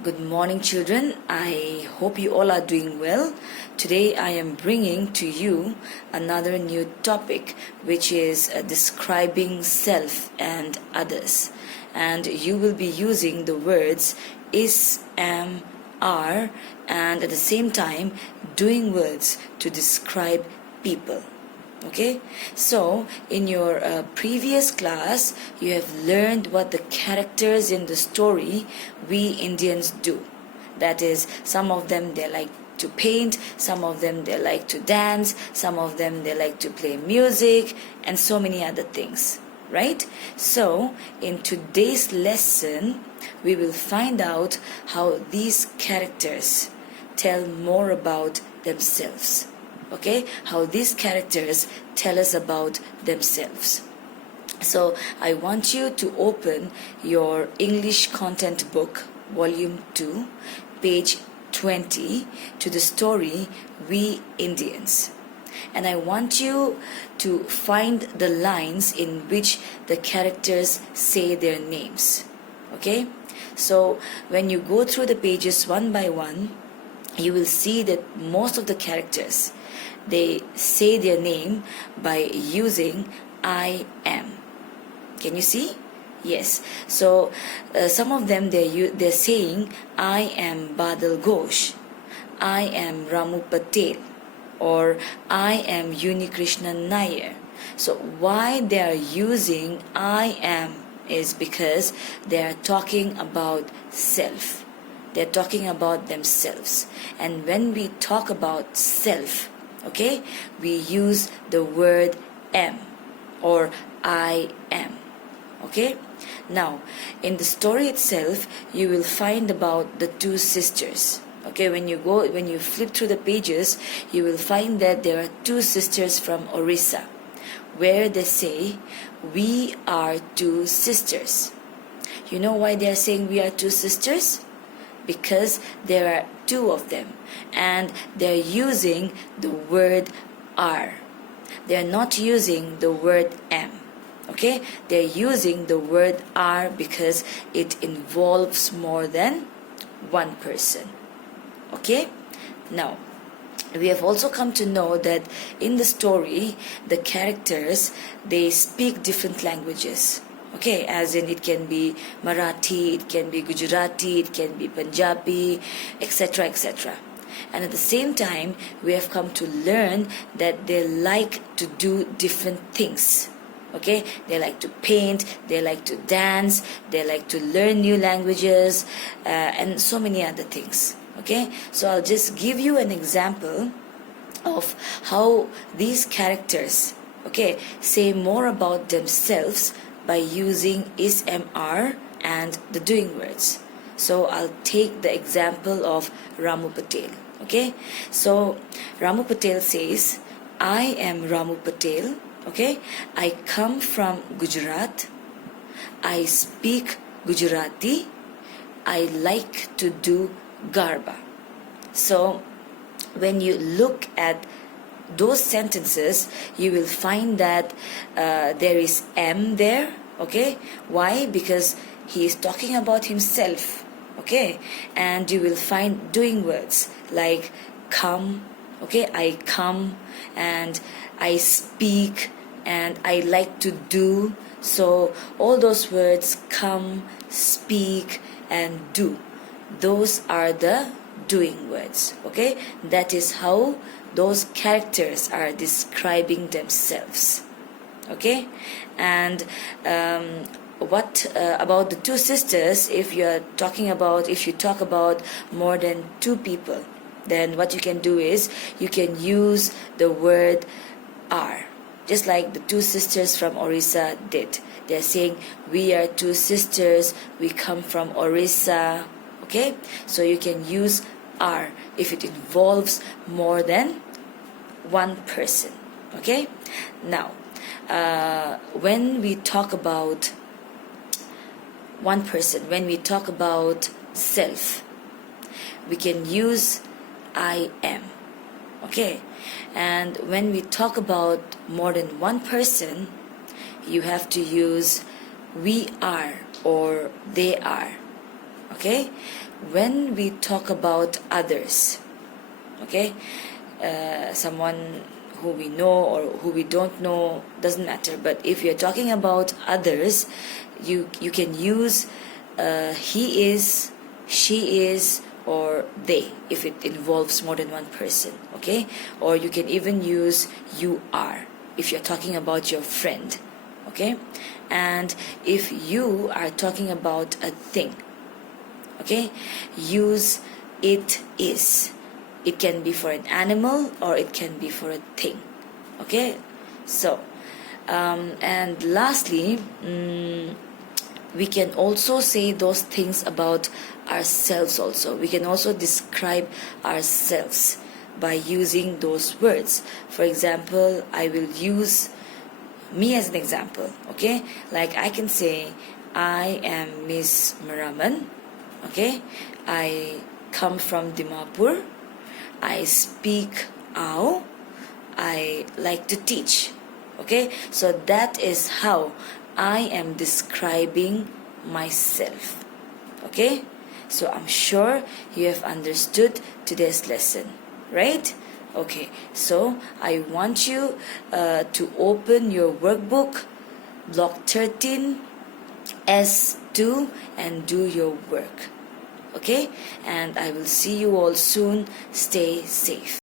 Good morning, children. I hope you all are doing well. Today I am bringing to you another new topic, which is describing self and others. And you will be using the words is, am, are, and at the same time doing words to describe people. Okay, so in your previous class you have learned what the characters in the story we Indians do. That is, some of them they like to paint, some of them they like to dance, some of them they like to play music, and so many other things, right? So in today's lesson we will find out how these characters tell more about themselves. Okay, how these characters tell us about themselves. So I want you to open your English content book, volume 2, page 20, to the story We Indians. And I want you to find the lines in which the characters say their names. Okay, so when you go through the pages one by one, you will see that most of the characters, they say their name by using I am. Can you see? Yes. So some of them they're saying I am Badal Ghosh, I am Ramu Patel, or I am Unikrishnan Nair. So why they are using I am is because they are talking about self. They're talking about themselves. And when we talk about self, okay, we use the word am or I am. Okay, now in the story itself you will find about the two sisters. Okay, when you flip through the pages, you will find that there are two sisters from Orissa, where they say we are two sisters. You know why they are saying we are two sisters? Because there are two of them and they're using the word are. They're not using the word am. Okay, they're using the word are because it involves more than one person. Okay, now we have also come to know that in the story the characters, they speak different languages. Okay, as in it can be Marathi, it can be Gujarati, it can be Punjabi, etc., etc. And at the same time, we have come to learn that they like to do different things. Okay, they like to paint, they like to dance, they like to learn new languages, and so many other things. Okay, so I'll just give you an example of how these characters, okay, say more about themselves by using is, am, are and the doing words. So I'll take the example of Ramu Patel. Okay, so Ramu Patel says, I am Ramu Patel. Okay, I come from Gujarat. I speak Gujarati. I like to do Garba. So when you look at those sentences, you will find that there is am there. Okay, why? Because he is talking about himself. Okay, and you will find doing words like come. Okay, I come, and I speak, and I like to do. So all those words, come, speak, and do, those are the doing words. Okay, that is how those characters are describing themselves. Okay, and what about the two sisters? If you talk about more than two people, then what you can do is you can use the word are, just like the two sisters from Orissa did. They're saying we are two sisters, we come from Orissa. Okay, so you can use are if it involves more than one person. Okay, now when we talk about one person, when we talk about self, we can use I am. Okay, and when we talk about more than one person, you have to use we are or they are. Okay, when we talk about others, okay, someone who we know or who we don't know, doesn't matter, but if you're talking about others, you can use he is, she is, or they if it involves more than one person, okay? Or you can even use you are if you're talking about your friend, okay? And if you are talking about a thing, okay, use it is. It can be for an animal or it can be for a thing, okay? So and lastly, we can also say those things about ourselves also. We can also describe ourselves by using those words. For example, I will use me as an example, okay? Like I can say, I am Miss Maraman, okay? I come from Dimapur. I speak Ao. I like to teach, okay? So that is how I am describing myself, okay? So I'm sure you have understood today's lesson, right? Okay, so I want you to open your workbook, block 13, S2, and do your work, okay? And I will see you all soon. Stay safe.